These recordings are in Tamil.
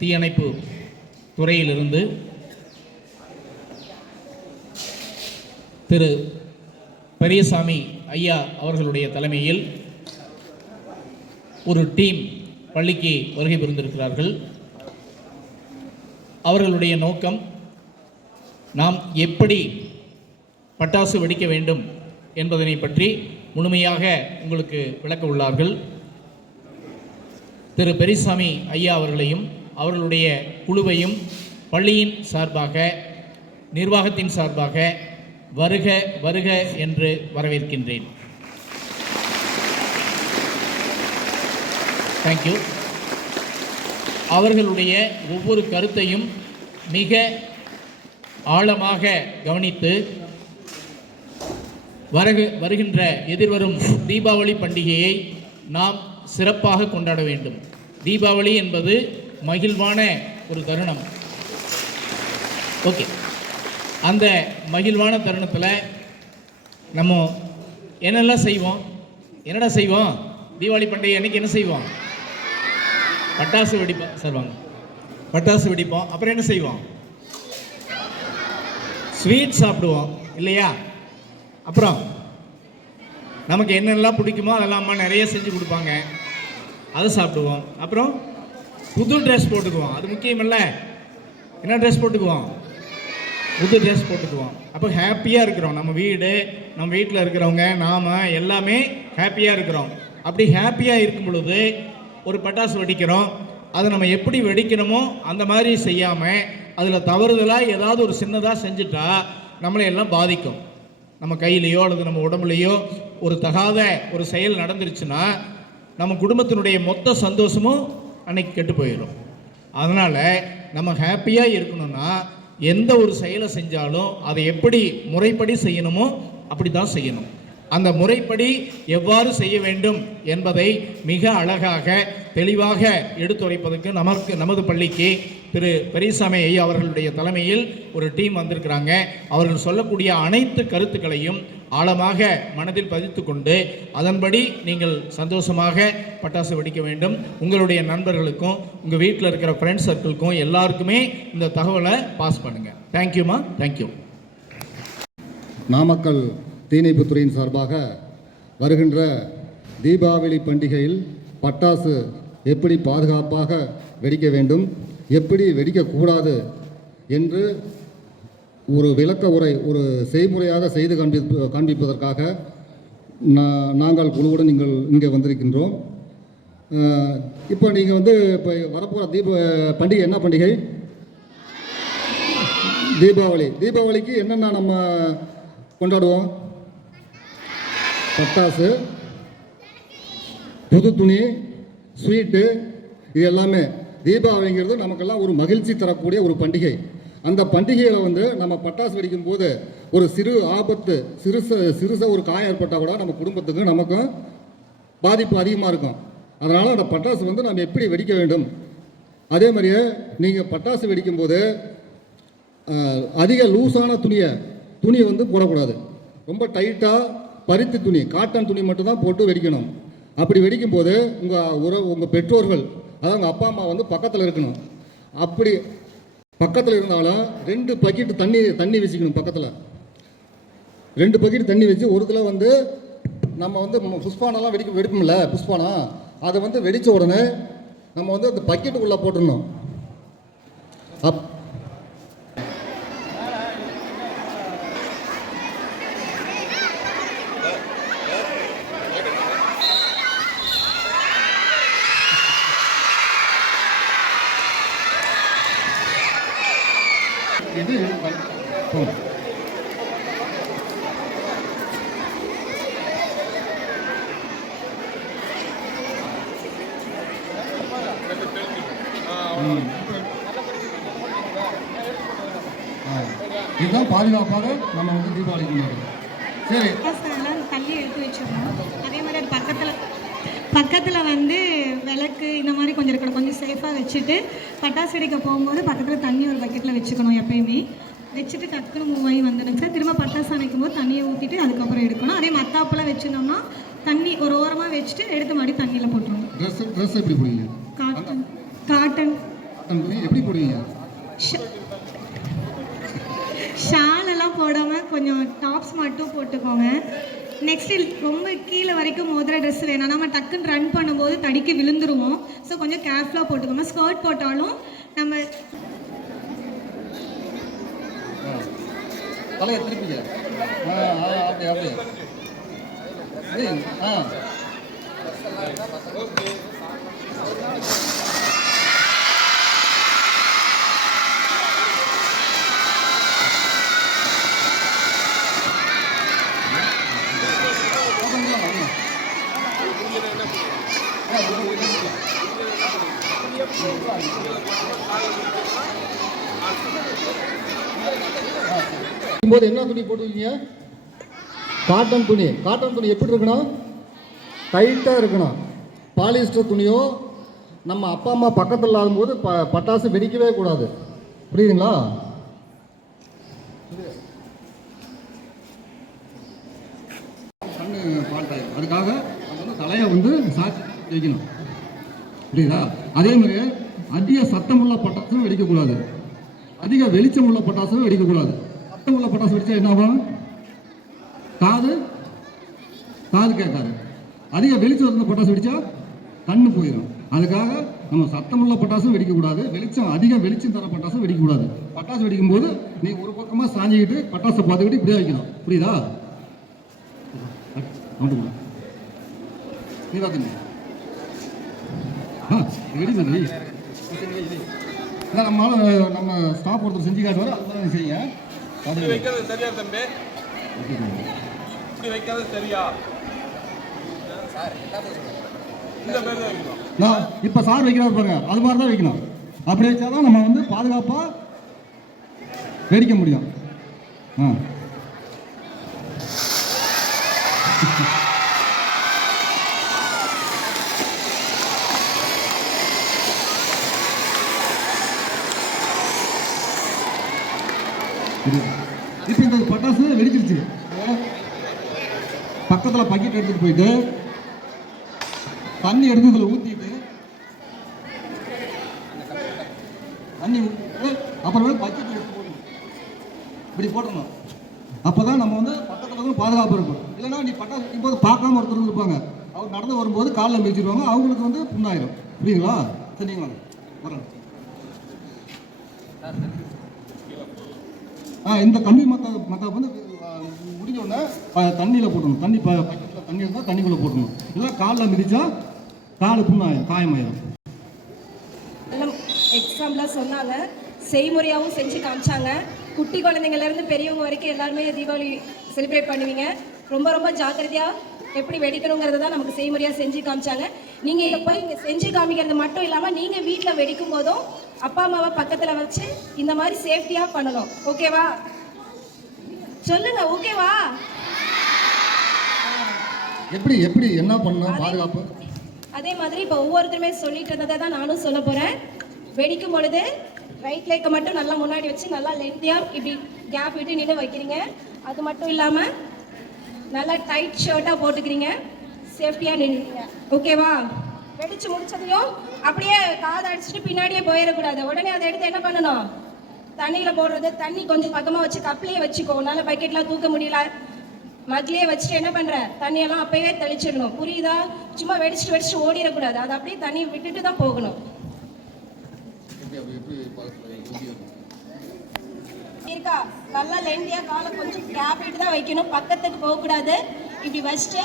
தீயணைப்பு துறையிலிருந்து திரு பெரியசாமி ஐயா அவர்களுடைய தலைமையில் ஒரு டீம் பள்ளிக்கு வருகை புரிந்திருக்கிறார்கள். அவர்களுடைய நோக்கம் நாம் எப்படி பட்டாசு வெடிக்க வேண்டும் என்பதனை பற்றி முழுமையாக உங்களுக்கு விளக்க உள்ளார்கள். திரு பெரியசாமி ஐயா அவர்களையும் அவர்களுடைய குழுவையும் பள்ளியின் சார்பாக நிர்வாகத்தின் சார்பாக வருக வருக என்று வரவேற்கின்றேன். தேங்க்யூ. அவர்களுடைய ஒவ்வொரு கருத்தையும் மிக ஆழமாக கவனித்து வருகின்ற எதிர்வரும் தீபாவளி பண்டிகையை நாம் சிறப்பாக கொண்டாட வேண்டும். தீபாவளி என்பது மகிழ்வான ஒரு தருணம். ஓகே, அந்த மகிழ்வான தருணத்தில் நம்ம என்னெல்லாம் செய்வோம்? என்னடா செய்வோம்? தீபாவளி பண்டிகை அன்னைக்கு என்ன செய்வோம்? பட்டாசு வெடிப்போம். சார் வாங்க. பட்டாசு வெடிப்போம். அப்புறம் என்ன செய்வோம்? ஸ்வீட் சாப்பிடுவோம் இல்லையா? அப்புறம் நமக்கு என்னெல்லாம் பிடிக்குமோ அதெல்லாம் அம்மா நிறைய செஞ்சு கொடுப்பாங்க, அதை சாப்பிடுவோம். அப்புறம் புது ட்ரெஸ் போட்டுக்குவோம். அது முக்கியம் இல்லை. என்ன ட்ரெஸ் போட்டுக்குவோம்? புது ட்ரெஸ் போட்டுக்குவோம். அப்போ ஹாப்பியாக இருக்கிறோம். நம்ம வீடு, நம்ம வீட்டில் இருக்கிறவங்க, நாம் எல்லாமே ஹாப்பியாக இருக்கிறோம். அப்படி ஹாப்பியாக இருக்கும் பொழுது ஒரு பட்டாசு வெடிக்கிறோம். அதை நம்ம எப்படி வெடிக்கணுமோ அந்த மாதிரி செய்யாமல் அதில் தவறுதலாக ஏதாவது ஒரு சின்னதாக செஞ்சுட்டா நம்மளை எல்லாம் பாதிக்கும். நம்ம கையிலையோ அல்லது நம்ம உடம்புலையோ ஒரு தகாத ஒரு செயல் நடந்துருச்சுன்னா நம்ம குடும்பத்தினுடைய மொத்த சந்தோஷமும் அன்னைக்கு கெட்டு போயிடும். அதனால் நம்ம ஹாப்பியாக இருக்கணும்னா எந்த ஒரு செயலை செஞ்சாலும் அதை எப்படி முறைப்படி செய்யணுமோ அப்படி தான் செய்யணும். அந்த முறைப்படி எவ்வாறு செய்ய வேண்டும் என்பதை மிக அழகாக தெளிவாக எடுத்துரைப்பதற்கு நமது பள்ளிக்கு திரு பெரியசாமி ஐயா அவர்களுடைய தலைமையில் ஒரு டீம் வந்திருக்கிறாங்க. அவர்கள் சொல்லக்கூடிய அனைத்து கருத்துக்களையும் ஆழமாக மனதில் பதித்து கொண்டு அதன்படி நீங்கள் சந்தோஷமாக பட்டாசு வெடிக்க வேண்டும். உங்களுடைய நண்பர்களுக்கும் உங்கள் வீட்டில் இருக்கிற ஃப்ரெண்ட்ஸ் சர்க்கிளுக்கும் எல்லாருக்குமே இந்த தகவலை பாஸ் பண்ணுங்கள். தேங்க்யூமா. தேங்க்யூ. நாமக்கல் தீயணைப்புத்துறையின் சார்பாக வருகின்ற தீபாவளி பண்டிகையில் பட்டாசு எப்படி பாதுகாப்பாக வெடிக்க வேண்டும், எப்படி வெடிக்கக்கூடாது என்று ஒரு விளக்க உரை, ஒரு செய்முறையாக செய்து காண்பிப்பதற்காக நாங்கள் குழுவுடன் இங்கே வந்திருக்கின்றோம். இப்போ நீங்கள் இப்போ வரப்போகிற பண்டிகை என்ன பண்டிகை? தீபாவளி. தீபாவளிக்கு என்னென்ன நம்ம கொண்டாடுவோம்? பட்டாசு, புது துணி, ஸ்வீட்டு, இது எல்லாமே. தீபாவளிங்கிறது நமக்கெல்லாம் ஒரு மகிழ்ச்சி தரக்கூடிய ஒரு பண்டிகை. அந்த பண்டிகையில் நம்ம பட்டாசு வெடிக்கும் போது ஒரு சிறு ஆபத்து, சிறுசாக ஒரு காயம் ஏற்பட்டால் கூட நம்ம குடும்பத்துக்கும் நமக்கும் பாதிப்பு அதிகமாக இருக்கும். அதனால் அந்த பட்டாசு நம்ம எப்படி வெடிக்க வேண்டும், அதே மாதிரியே நீங்கள் பட்டாசு வெடிக்கும்போது அதிக லூஸான துணி போடக்கூடாது. ரொம்ப டைட்டாக பருத்தி துணி, காட்டன் துணி மட்டும்தான் போட்டு வெடிக்கணும். அப்படி வெடிக்கும்போது உங்கள் பெற்றோர்கள், அதாவது உங்கள் அப்பா அம்மா பக்கத்தில் இருக்கணும். அப்படி பக்கத்தில் இருந்தாலும் 2 பக்கெட்டு தண்ணி வச்சுக்கணும். பக்கத்தில் 2 பக்கெட்டு தண்ணி வச்சு ஒரு இதில் நம்ம புஷ்பானெல்லாம் வெடிப்போம்ல, புஷ்பானம், அதை வெடித்த உடனே நம்ம அந்த பக்கெட்டுக்குள்ளே போட்டுடணும். இது பாதுகாப்பாக நம்ம வந்து தீபாவளி கொண்டாடுறோம். சரி, பட்டாசுலாம் தள்ளி எடுத்து வச்சிடணும். அதே மாதிரி அது பக்கத்தில் வந்து விளக்கு இந்த மாதிரி கொஞ்சம் இருக்கணும். கொஞ்சம் சேஃபாக வச்சுட்டு பட்டாசு வெடிக்க போகும்போது பக்கத்தில் தண்ணி ஒரு பக்கெட்டில் வச்சுக்கணும். எப்பயுமே வச்சுட்டு டக்குன்னு மூவ் ஆகி வந்துடுங்க சார். திரும்ப பட்டாசு அணைக்கும் போது தண்ணியை ஊற்றிட்டு அதுக்கப்புறம் எடுக்கணும். அதே மத்தாப்பெல்லாம் வச்சுருந்தோம்னா தண்ணி ஒரு ஓரமாக வச்சுட்டு எடுத்து மறுபடியும் தண்ணியில் போட்டுருணும். ட்ரெஸ் எப்படி போடுவீங்க? காட்டன் எப்படி போடுவீங்க? ஷாலெல்லாம் போடாமல் கொஞ்சம் டாப்ஸ் மட்டும் போட்டுக்கோங்க. நெக்ஸ்ட் ரொம்ப கீழே வரைக்கும் மோதிர ட்ரெஸ் வேணாம். நம்ம டக்குன்னு ரன் பண்ணும்போது தடிக்கு விழுந்துருவோம். ஸோ கொஞ்சம் கேர்ஃபுல்லாக போட்டுக்கோங்க. ஸ்கர்ட் போட்டாலும் நம்ம தலையை திருப்பிங்க. அப்படியே போது என்ன துணி போட்டுருக்கீங்க? காட்டன் துணி. காட்டன் துணி எப்படி இருக்கணும்? டைட்டாக இருக்கணும். பாலிஸ்டர் துணியோ நம்ம அப்பா அம்மா பக்கத்தில் இல்லாதபோது பட்டாசு வெடிக்கவே கூடாது. புரியுதுங்களா? கண்ணு பாட்டாயிடும். அதுக்காக நம்ம வந்து தலையை வந்து சாட்சி வைக்கணும். புரியுதா? அதே மாதிரி அதிக சத்தமுள்ள பட்டாசும் வெடிக்கக்கூடாது. அதிக வெளிச்சம் உள்ள பட்டாசும் வெடிக்கக்கூடாது. சத்தம் உள்ள பட்டாசு வெடிச்சா என்ன ஆகும்? காது கேட்காது. அதிக வெளிச்சம் இருந்த பட்டாசு வெடிச்சா கண்ணு போயிடும். அதுக்காக நம்ம சத்தமுள்ள பட்டாசும் வெடிக்கக்கூடாது. அதிக வெளிச்சம் தர பட்டாசும் வெடிக்கக்கூடாது. பட்டாசு வெடிக்கும் போது நீ ஒரு பக்கமாக சாஞ்சிக்கிட்டு பட்டாசை பார்த்துக்கிட்டு இப்படியே வைக்கணும். புரியுதா? நீ பார்த்துங்க. வெடி நம்ம ஸ்டாஃப் ஒருத்தர் செஞ்சு காட்டுவார். அது மாதிரி செய்யுங்க. வைக்கிறது சரியா தம்பி? இப்படி வைக்கிறது சரியா? இந்த பேர் தான் வைக்கணும். இப்போ சார் வைக்கிறார் பாருங்க, அது மாதிரி தான் வைக்கணும். அப்படி வச்சாதான் நம்ம வந்து பாதுகாப்பாக வெடிக்க முடியும். இப்போ இந்த பட்டாசு வெடிச்சிருச்சு. பக்கத்தில் பக்கெட் எடுத்துட்டு போயிட்டு தண்ணி எடுத்து இதில் ஊற்றிட்டு அப்புறமே பக்கெட் எடுத்து போடணும். இப்படி போட்டணும். அப்போ தான் நம்ம வந்து பக்கத்தில் வந்து பாதுகாப்பு இருக்கும். இல்லைன்னா நீ பட்டாசு வைக்கும்போது பார்க்காம ஒருத்தர் இருப்பாங்க. அவர் நடந்து வரும்போது காலில் மிதிச்சிருவாங்க. அவங்களுக்கு வந்து புண்ணாயிரும். புரியுங்களா? சரிங்களா? வரேன். இந்த கம்பி மத்தாப்பு வந்து முடிஞ்ச உடனே தண்ணியில் போட்டணும். பக்கத்தில் தண்ணி இருந்தால் தண்ணிக்குள்ளே போட்டணும். இல்லை காலில் மிதிச்சா காலு புண்ணாயிரும், காயமாயிரும். எக்ஸாம்பிளாக சொன்னாங்க, செய்முறையாகவும் செஞ்சு காமிச்சாங்க. குட்டி குழந்தைங்கள்லேருந்து பெரியவங்க வரைக்கும் எல்லாருமே தீபாவளி செலிப்ரேட் பண்ணுவீங்க. ரொம்ப ரொம்ப ஜாக்கிரதையாக எப்படி வெடிக்கணுங்கிறத தான் நமக்கு செய்முறையாக செஞ்சு காமிச்சாங்க. நீங்கள் இதை போய் இங்கே செஞ்சு காமிக்கிறது மட்டும் இல்லாமல் நீங்கள் வீட்டில் வெடிக்கும் போதும் அப்பா அம்மாவை பக்கத்தில் வச்சு இந்த மாதிரி சேஃப்டியாக பண்ணணும். ஓகேவா? சொல்லுங்க. ஓகேவா? எப்படி என்ன பண்ணணும் பாதுகாப்பு? அதே மாதிரி இப்போ ஒவ்வொருத்தருமே சொல்லிட்டு இருந்ததை தான் நானும் சொல்ல போகிறேன். வெடிக்கும் பொழுது ரைட் லேக்கை மட்டும் நல்லா முன்னாடி வச்சு நல்லா லென்த்தியாக இப்படி கேப் விட்டு நின்று வைக்கிறீங்க. அது மட்டும் இல்லாமல் நல்லா டைட் ஷர்ட்டாக போட்டுக்கிறீங்க. சேஃப்டியாக நின்றுங்க. ஓகேவா? வெடிச்சு முடிச்சதையும் அப்படியே காதை அடிச்சுட்டு பின்னாடியே போயிடக்கூடாது. உடனே அதை எடுத்து என்ன பண்ணணும்? தண்ணியில் போடுறது. தண்ணி கொஞ்சம் பக்கமாக வச்சு கப்லேயே வச்சுக்கோ. உன்னால் பக்கெட்லாம் தூக்க முடியல, மக்லேயே வச்சுட்டு என்ன பண்ணுற? தண்ணியெல்லாம் அப்போவே தெளிச்சிடணும். புரியுதா? சும்மா வெடிச்சுட்டு ஓடிடக்கூடாது. அதை அப்படியே தண்ணி விட்டுட்டு தான் போகணும். இருக்கா? நல்லா லெண்டியாக காலை கொஞ்சம் கேப் விட்டு தான் வைக்கணும். பக்கத்துக்கு போகக்கூடாது. இப்படி வச்சுட்டு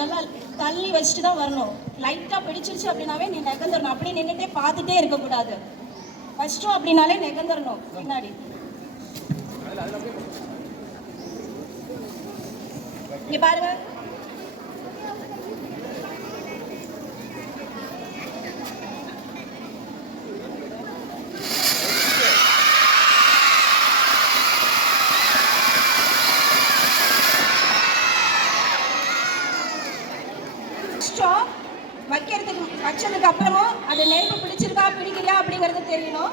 நல்லா தள்ளி வச்சுட்டு தான் வரணும். லைட்டாக பிடிச்சிருச்சு அப்படின்னாவே நீ நெகந்துடணும். அப்படியே நின்றுட்டே பார்த்துட்டே இருக்கக்கூடாது. ஃபஸ்ட்டும் அப்படின்னாலே நெகந்துடணும் பின்னாடி. இங்கே பாருங்க. வைக்கிறதுக்கு வச்சதுக்கு அப்புறமும் அது நெருப்பு பிடிச்சிருக்கா பிடிக்கலையா அப்படிங்கிறது தெரியணும்.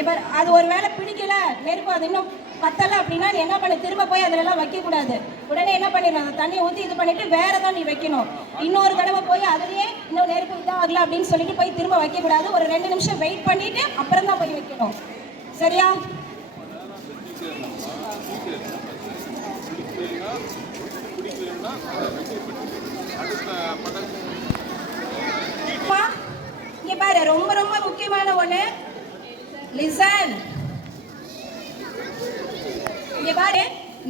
இப்போ அது ஒரு வேளை பிடிக்கல நெருப்பு அது இன்னும் பத்தலை அப்படின்னா நீ என்ன பண்ண திரும்ப போய் அதிலெல்லாம் வைக்கக்கூடாது. உடனே என்ன பண்ணிடணும், அந்த தண்ணியை ஊற்றி இது பண்ணிட்டு வேற தான் நீ வைக்கணும். இன்னொரு தடவை போய் அதுலேயே இன்னும் நெருப்பு இதாகல அப்படின்னு சொல்லிட்டு போய் திரும்ப வைக்கக்கூடாது. ஒரு 2 நிமிஷம் வெயிட் பண்ணிட்டு அப்புறம் தான் போய் வைக்கணும். சரியா? இங்க பாரு, ரொம்ப ரொம்ப முக்கியமான ஒண்ணு, லிசன். இங்க பாரு,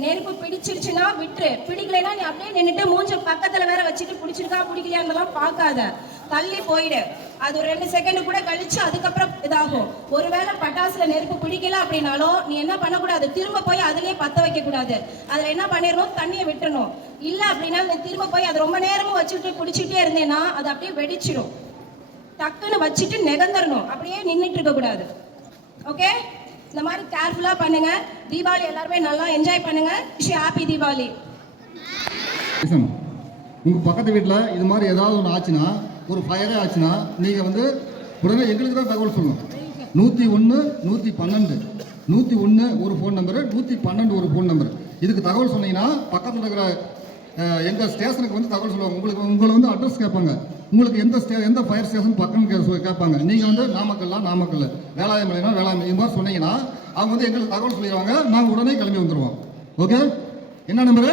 நெருப்பு பிடிச்சிருச்சுன்னா விட்டுரு, பிடிக்கலைன்னா நீ அப்படியே நின்றுட்டு மூஞ்ச பக்கத்துல வேற வச்சுட்டு பிடிச்சிருக்கா பிடிக்கலையான்னு பார்க்காத, தள்ளி போயிடு. அது ஒரு 2 செகண்ட் கூட கழிச்சு அதுக்கப்புறம் இதாகும். ஒருவேளை பட்டாசுல நெருப்பு பிடிக்கல அப்படின்னாலும் நீ என்ன பண்ணக்கூடாது, திரும்ப போய் அதுலயே பத்த வைக்க கூடாது. அதுல என்ன பண்ணிடணும், தண்ணியை விட்டுறணும். இல்ல அப்படின்னா நீ திரும்ப போய் அது ரொம்ப நேரமும் வச்சுட்டு பிடிச்சிட்டே இருந்தேன்னா அது அப்படியே வெடிச்சிடும். டக்குன்னு வச்சுட்டு நெகந்தரணும், அப்படியே நின்றுட்டு இருக்க கூடாது. ஓகே, இந்த மாதிரி கேர்ஃபுல்லா பண்ணுங்க. தீபாவளி எல்லாருமே நல்லா என்ஜாய் பண்ணுங்க. ஹாப்பி தீபாவளி. உங்க பக்கத்து வீட்டில் இது மாதிரி ஏதாவது ஒன்று ஆச்சுன்னா, ஒரு ஃபயரே ஆச்சுன்னா நீங்கள் வந்து உடனே எங்களுக்கு தான் தகவல் சொல்லணும். 101 112 101 ஒரு ஃபோன் நம்பரு, 112 ஒரு ஃபோன் நம்பர். இதுக்கு தகவல் சொன்னீங்கன்னா பக்கத்தில் இருக்கிற எங்கள் ஸ்டேஷனுக்கு வந்து தகவல் சொல்லுவாங்க. உங்களை வந்து அட்ரஸ் கேட்பாங்க. உங்களுக்கு எந்த ஃபயர் ஸ்டேஷன் பக்கம் கேட்பாங்க. நீங்கள் வந்து நாமக்கல், வேளாயமலைனா வேளாண்மை, இது மாதிரி சொன்னீங்கன்னா அவங்க வந்து எங்களுக்கு தகவல் சொல்லிடுவாங்க. நாங்கள் உடனே கிளம்பி வந்துடுவோம். ஓகே, என்ன நம்பரு?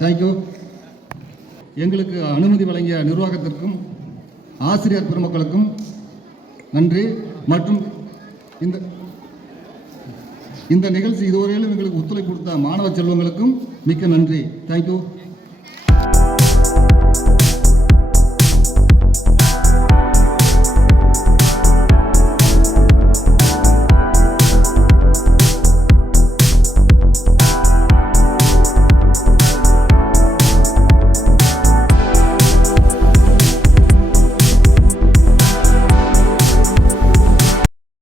தேங்க்யூ. எங்களுக்கு அனுமதி வழங்கிய நிர்வாகத்திற்கும் ஆசிரியர் பெருமக்களுக்கும் நன்றி. மற்றும் இந்த நிகழ்ச்சி இதுவரையிலும் எங்களுக்கு ஒத்துழைப்பு கொடுத்த மாணவ செல்வங்களுக்கும் மிக்க நன்றி. தேங்க்யூ.